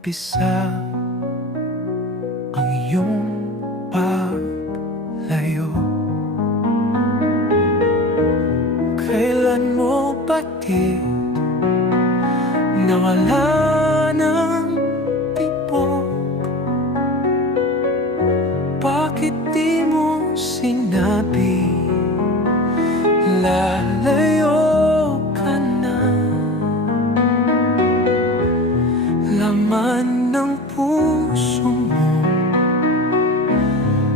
umpisa ang iyong paglayo? Kailan mo batid nawala ng tibok? Bakit di mo sinabi lalayo ka na? Laman ng puso mo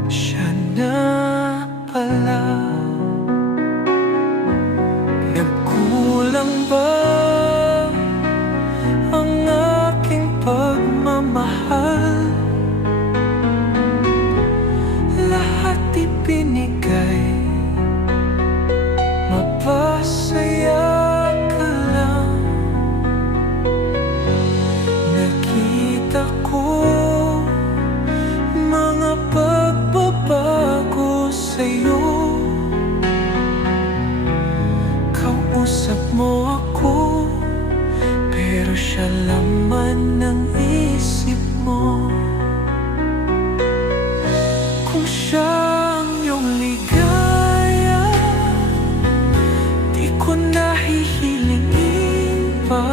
siya na pala. Nagkulang ba ang aking pagmamahal? Lahat ibinigay, mapasaya ka lang. Nakita ko mga pagbabago sa'yo. Kausap mo ako, pero siya laman ng isip mo. Kung siya ang iyong ligaya, di ko nahihilingin pa.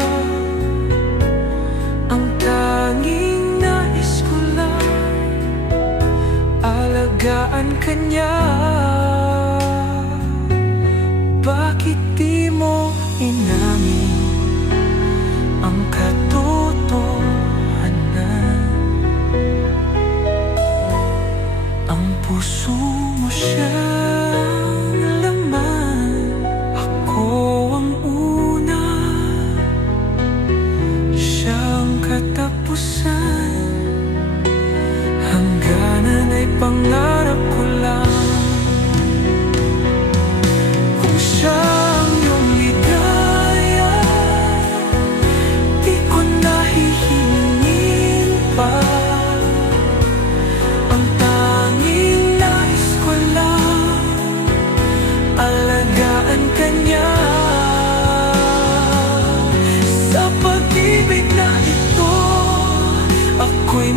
Ang tanging nais ko lang, alagaan ka niya. Bakit di mo inamin ang katotohanan? Ang puso mo siyang laman, ako ang una, siyang katapusan. Hangganan ay pangarap ko lang. Kung siya ang iyong ligaya, di ko nahihingin pa. Ang tanging nais ko lang, alagaan ka niya. Sa pag-ibig na ito, ako'y